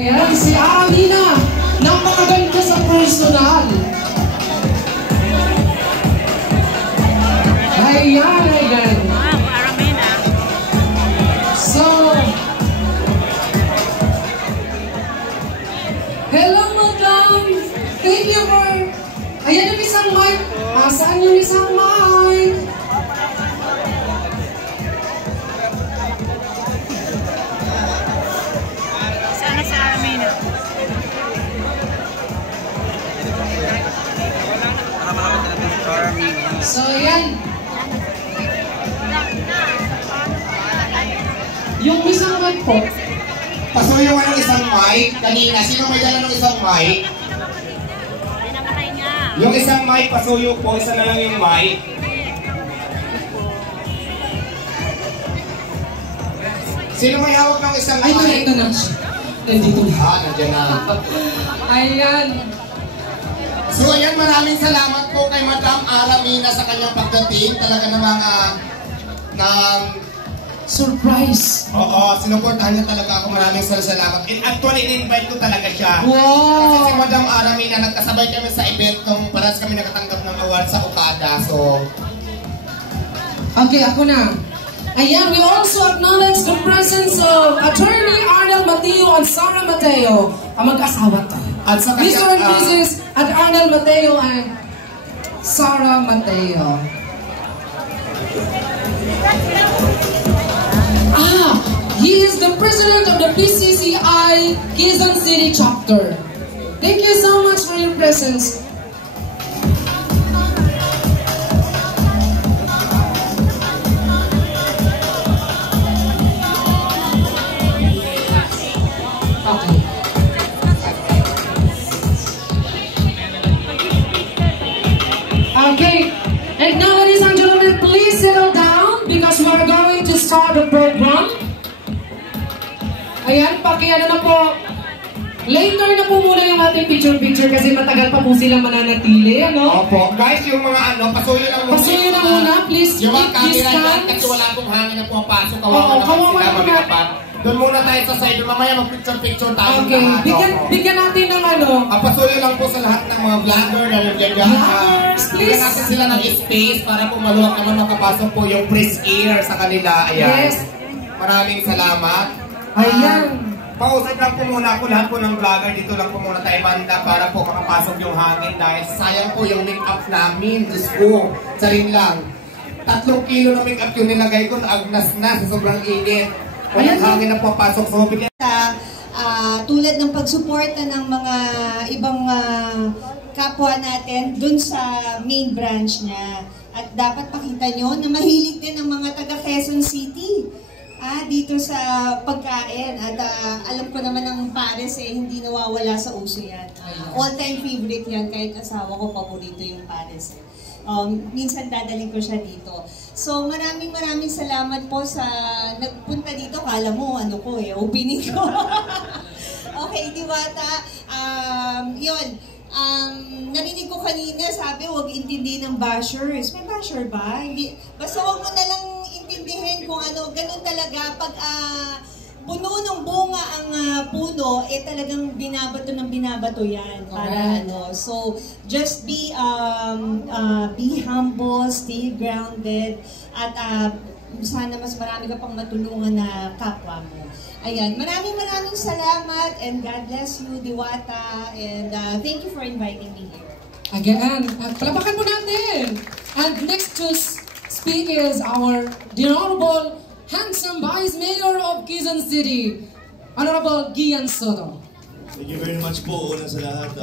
Ayan, si Alina, napakaganda sa personal. Ayan, ayan. So, hello madam. Thank you for... Ayan yung isang mic. Saan yung isang mic? Sana sa Armina. So, ayan. Yung isang mic po. Pasuyo ka ng isang mic. Kanina, sino may dala ng isang mic? Yung isang mic, pasuyo po. Isa na lang yung mic. Sino may hawak ng isang mic? Ay, ito na. Nandito na. Nandiyan na. Ayan. So ayan, maraming salamat po kay Madam Aramina sa kanyang pagdating. Talaga namang surprise. Oo, sinuportahan niya talaga ako. Maraming salamat. And actually, in-invite ko talaga siya. Wow! Kasi si Madam Aramina, nagkasabay kami sa event nung paras kami nakatanggap ng award sa Okada. So, okay, ako na. Ayan, we also acknowledge the presence of Attorney Arnel Mateo and Sarah Mateo. Ang mag-asawa to. At sa Mr. and Mrs. at Arnel Mateo and Sarah Mateo. He is the president of the PCCI Quezon City chapter. Thank you so much for your presence. Okay, and now ladies and gentlemen, please settle down because we are going to start the program. Ayan, pakiano na po. Later na po muna yung ating picture-picture kasi matagal pa po silang mananatili, ano? Opo. Guys, yung mga pasuyo lang muna. Pasuyo na muna, please yung keep camera distance. dyan kasi wala pong hangin na pumapasok. Kawawa naman sila mag-apat. Doon muna tayo sa side. Mamaya mag-picture-picture tayo. Okay, bigyan natin ng ano. Pasuyo lang po sa lahat ng mga vlogger na nandiyan dyan. Bigyan natin sila ng space para po maluwag naman makapasok po yung fresh air sa kanila. Ayan. Yes. Maraming salamat. Ayan. Pausap lang po muna ako lahat po ng vlogger. Dito lang po muna tayo banda para po makapasok yung hangin dahil sayang po yung make-up namin. Diyos ko, sarin lang. 3 kilo na make-up yung nilagay ko na agnas na sa sobrang init. Walang hangin na po pasok. So, tulad ng pagsuporta ng mga ibang kapwa natin dun sa main branch niya. At dapat pakita nyo na mahilig din ang mga taga Quezon City dito sa pagkain. At alam ko naman ang pares hindi nawawala sa uso yan. All-time favorite yan, kahit asawa ko paborito yung pares. Minsan dadaling ko siya dito. So maraming salamat po sa nagpunta dito. Kala mo opening ko. Okay, Diwata. Yun. Narinig ko kanina, sabi, huwag intindihin ng bashers. May basher ba? Hindi. Basta huwag mo na lang intindihin kung ano, ganun talaga. Pag puno ng bunga ang puno, talagang binabato ng binabato yan. Para So, just be humble, stay grounded, at sana mas marami ka pang matulungan na kapwa mo. Ayan, maraming salamat and God bless you, Diwata, and thank you for inviting me here. Again, palapakan po natin. And next to speak is our the Honorable Handsome Vice Mayor of Quezon City, Honorable Gian Soto. Thank you very much po una sa lahat,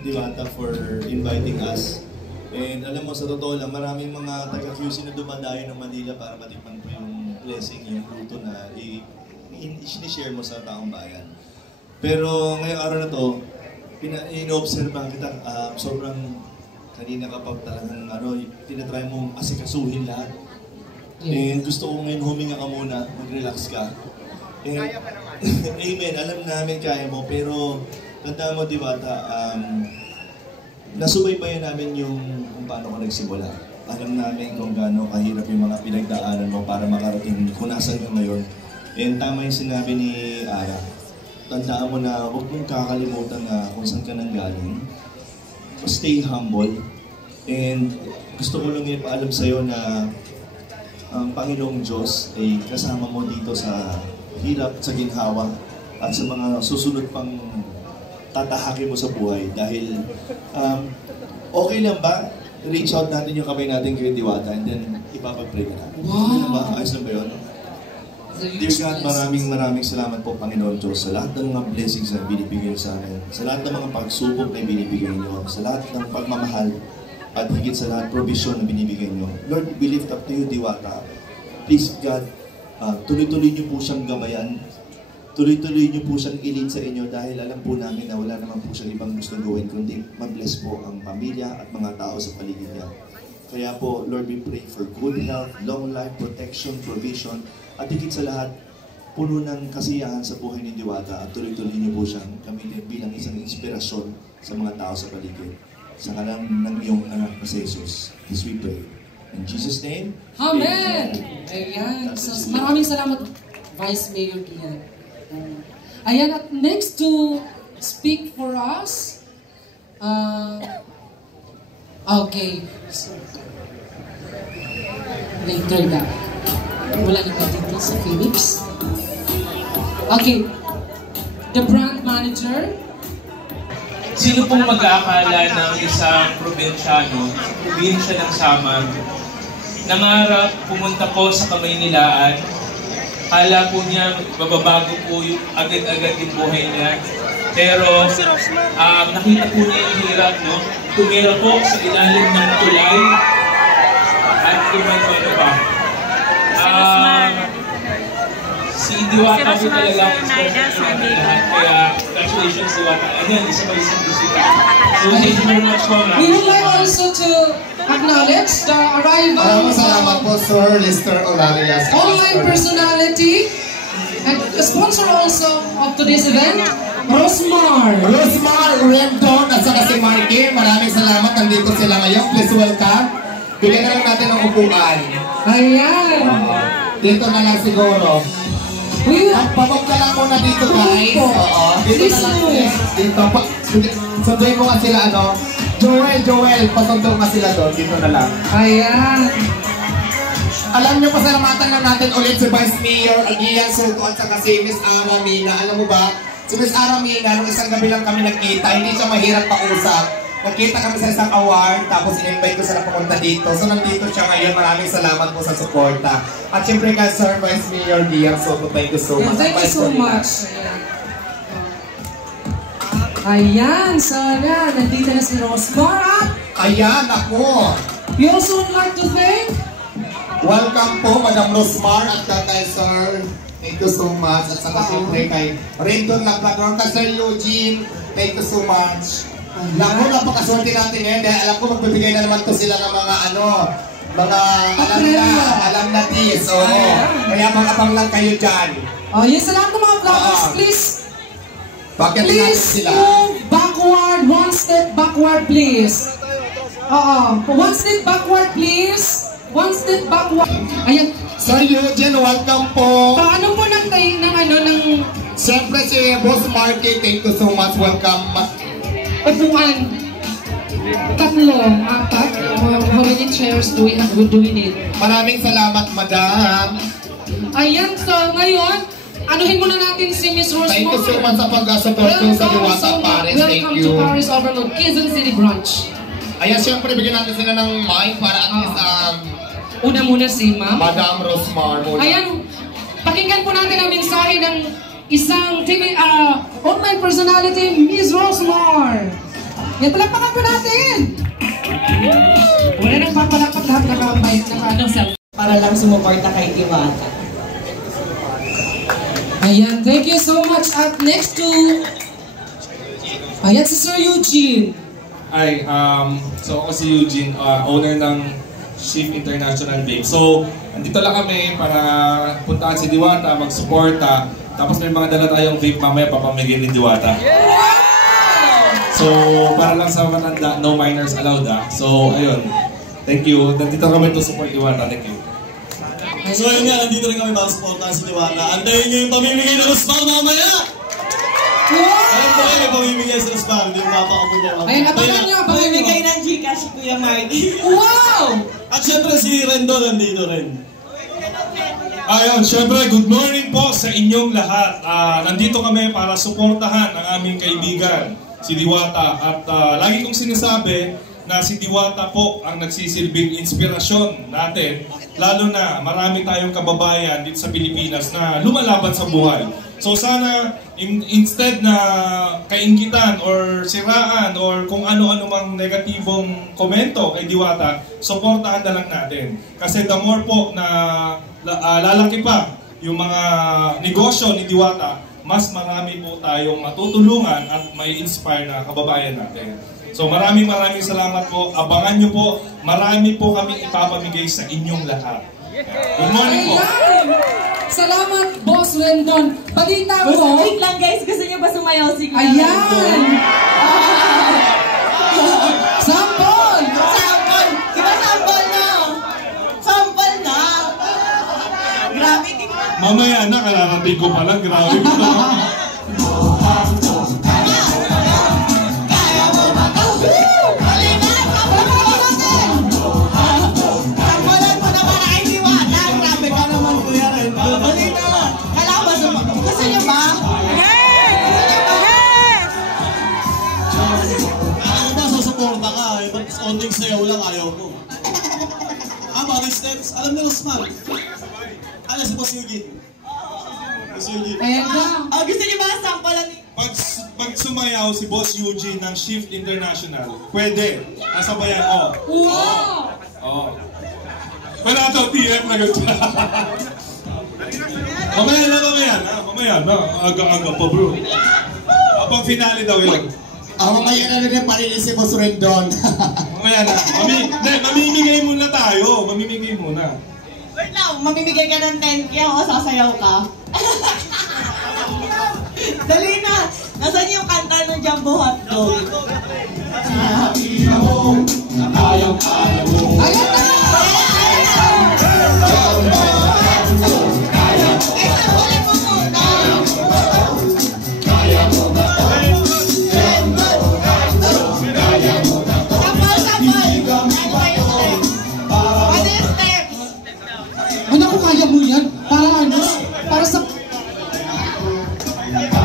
Diwata, for inviting us. And alam mo, sa totoo lang, maraming mga taga-QC na dumadayo ng Manila para matikman po yung blessing, yung luto na i-share mo sa taong bayan. Pero ngayong araw na to, in-observe kita, sobrang kanina ka pa talagang tinatry mong asikasuhin lahat. And gusto ko ngayon huminga ka muna, mag-relax ka. And, amen, alam namin kaya mo, pero tanda mo, Diwata, nasubaybayan namin yung kung paano ko nagsimula. Alam namin kung gaano kahirap yung mga pinagdaanan mo para makarating kung nasan ka ngayon. And tama yung sinabi ni Ara. tandaan mo na huwag mong kakalimutan na kung saan ka nanggaling. Stay humble. And gusto ko lang ipaalam sa'yo na ang Panginoong Diyos ay kasama mo dito sa hirap, sa ginhawa, at sa mga susunod pang tatahakin mo sa buhay. Dahil, okay lang ba? Reach out natin yung kamay natin kay Diwata and then ipapag-pray ka natin. Wow! Okay lang ba? Ayos lang ba yun? Dear God, maraming salamat po, Panginoon Diyos, sa lahat ng mga blessings na binibigay niyo sa amin, sa lahat ng mga pagsubok na binibigay niyo, sa lahat ng pagmamahal, at higit sa lahat, provision na binibigay niyo. Lord, we lift up to you, Diwata. Please, God, tuloy-tuloy niyo po siyang gabayan. Tuloy-tuloy niyo po siyang ilid sa inyo dahil alam po namin na wala naman po siyang ibang gustong gawin kundi mag-bless po ang pamilya at mga tao sa paligid niya. Kaya po, Lord, we pray for good health, long life, protection, provision, at higit sa lahat, puno ng kasiyahan sa buhay ni Diwata at tuloy-tuloy niyo po siyang gamitin bilang isang inspirasyon sa mga tao sa paligid. Sa ngalan ng iyong anak na si Jesus, this we pray. In Jesus' name, Amen! Ayan. So, maraming salamat, Vice Mayor Gian. Ayan, at next to speak for us, okay. Later na. Wala na ba dito sa Philips? Okay. The brand manager. Sino pong mag-aakala ng isang probinsyano, probinsya ng Samar, nangarap pumunta po sa Kamaynilaan, kala po niya mababago po yung agad-agad yung buhay niya. Pero nakita po niya yung hirap, no? Tumira po sa ilalim ng tulay at kumano pa. Si Diwata po talaga ang inspiration natin lahat. Kaya, congratulations Diwata. Ayan, isa pa isang bisita. So, thank you very much po. We would like also to acknowledge the arrival Maraming salamat po, Sir Lester Olarias. online personality and the sponsor also of today's event, Rosmar. Rosmar, Rendon, at saka si Marky. Maraming salamat. Nandito sila ngayon. Please welcome. Bigyan na lang natin ng upuan. Ayan. Dito na lang siguro. At pabag ka lang muna dito, guys. Oo. Dito na lang. Dito. Sunduin mo nga sila, ano. Joel, pasundo nga sila doon. Dito na lang. Ayan. Alam niyo, pasalamatan lang natin ulit si Vice Mayor Gian Soto at saka si Miss Aramina. Alam mo ba, si Miss Aramina, nung isang gabi lang kami nagkita, hindi siya mahirap pausap. Nagkita kami sa isang award, tapos in-invite ko sila pumunta dito. So nandito siya ngayon. Maraming salamat po sa suporta. At syempre ka, Sir Vice Mayor Gian Soto, thank you so much. Thank you so much. Ayan, Sarah, nandito na si Rosmar at Ayan, ako. we also would like to thank Welcome po, Madam Rosmar at kay Sir. Thank you so much. At saka syempre kay Rendon Labrador, kay Sir Eugene. Thank you so much. Naku, napakaswerte natin ngayon dahil alam ko magbibigay na naman to sila ng mga mga alam na this. Oo. Kaya mag-abang lang kayo dyan. oh, yes, sa lahat ng mga vloggers, please Bakit natin sila? move backward, one step backward, please. One step backward, please. One step backward. Ayan. Sir Eugene, welcome po. Paano po ng Siyempre si Boss Marky, thank you so much. Welcome. upuan? Tatlo, apat. How many chairs do we have? We're doing it. Maraming salamat, Madam. Ayan, so ngayon, anuhin muna natin si Miss Rosmar. Thank you so much sa pag-support ko sa Diwata Paris. Thank Welcome you. to Paris Overload, Quezon City Branch. Ayan, siyempre bigyan natin sila ng mic para at least Una muna si Ma'am. Madam Rosmar muna. Ayan, pakinggan po natin ang mensahe ng isang TV, online personality, Miss Rosmar. Yan, palakpakan po natin. Wala nang papalakpak lahat naka self. Para lang sumuporta kay Diwata. Ayan, thank you so much. At next to, ayan si Sir Eugene. Hi, so ako si Eugene, owner ng Shift International Vape. So, andito lang kami para puntaan si Diwata, mag-suporta. Tapos may mga dala tayong vape mamaya papamigay ni Diwata. So, para lang sa matanda, no minors allowed So, ayun. Thank you. Nandito kami to support Diwata. Thank you. So yun nga, nandito rin kami para supportahan si Diwata. Antayin niyo yung pamimigay ng Rosmar mamaya! Alam ko kayo, pamimigay sa spam. Hindi mapakapunta ako. Ayan, abangan nyo, abangan nyo. Pamimigay ng Gcash si Kuya Marty. Wow! At syempre si Rendo nandito rin. Ayun, syempre, good morning po sa inyong lahat. Nandito kami para suportahan ang aming kaibigan, si Diwata. At lagi kong sinasabi na si Diwata po ang nagsisilbing inspirasyon natin. Lalo na marami tayong kababayan dito sa Pilipinas na lumalaban sa buhay. So sana, instead na kainggitan or siraan or kung ano-ano mang negatibong komento kay Diwata, suportahan na lang natin. Kasi the more po na lalaki pa yung mga negosyo ni Diwata, mas marami po tayong matutulungan at may inspire na kababayan natin. So maraming salamat po. Abangan nyo po, marami po kami ipapamigay sa inyong lahat. Good morning po. Ayan! Salamat, Boss Rendon. Balita mo. Wait lang guys, gusto niyo ba sumayaw si Kuya Ayan! Rendon? Sampol! Sample! Diba sample na? Sample na! Grabe, tingnan. Mamaya na, kararating ko pala. Grabe po. Sampulan mo na para kay Diwata. Grabe ka naman, Kuya Rendon. Dali na. Kailangan ba sumayaw? Gusto niyo ba? Ako ba, susuporta ka. Onting sayaw lang, ayaw ko. Mga steps, alam niyo, smart. Ano si Boss Eugene? Boss Eugene. Ayan na. Gusto niyo ba sampulan ni... Pag sumayaw si Boss Eugene ng Shift International, pwede. Nasabayan ko. Wow! Oo. Wala daw TF na gusto. Mamaya na. Mamaya na. Aga-aga pa bro. Pag finale daw yun. Mamaya na rin parinig si Boss Rendon. Mamaya na. Mamimigay muna tayo. Mamimigay muna. Wait lang, mamimigay ka ng 10K o sasayaw ka? Dali na! Nasaan yung kanta ng Jumbo Hotdog? Ayan na! Ano ko kaya mo yan? Para sa...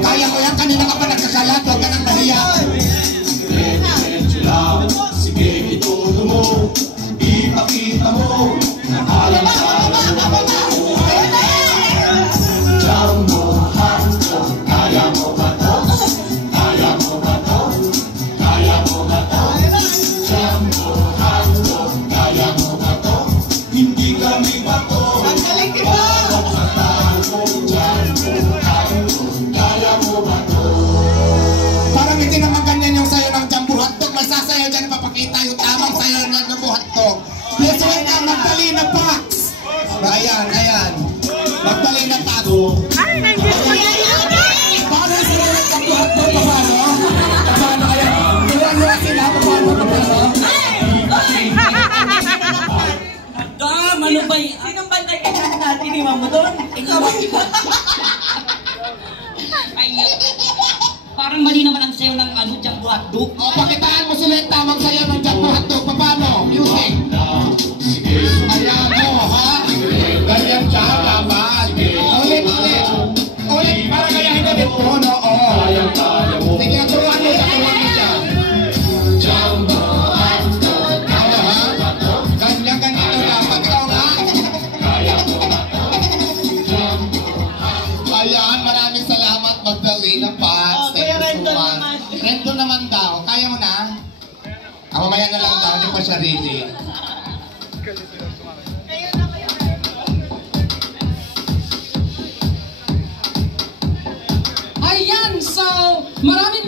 Kaya mo yan, kanina ka pa nagkakalat, huwag ka nang mahiya. Sige, ituto mo, ipakita mo, alam Jumbo Hotdog, kaya mo ba to? Kaya mo ba to? Kaya mo ba to? Jumbo Hotdog, kaya mo ba to? Hindi kami ba to? Ang galing, di ba? Parang hindi naman ganyan yung sayo ng Jumbo Hotdog. May sasayaw dyan, papakita yung tamang sayo ng Jumbo Hotdog. Let's wait na, Magdalena Pax. Ayan. Magdalena Pax. Ay, nandiyan po yan. Paano yung sayo ng Jumbo Hotdog? Paano kaya? Tuwan sila, paano? Ano ba yun? Sinong bantay ka natin ni Mamo doon? Ikaw ba? Parang mali naman ang sayo ng Jumbo Hotdog. Pakitaan mo sila yung tamang sayo ng Jumbo Hotdog. Paano? Music. Ayan mo, ha? Ganyan siya, dapat. Ulit, para kaya hindi din po, no? Sige, turuan mo siya. Jumbo Hotdog. Ganyan dapat. Ikaw nga. Ayan, maraming salamat, Magdalena Pax. Kuya Rendon naman. Rendon naman daw. Kaya mo na? Mamaya na lang daw, hindi pa siya ready. Ayan, so marami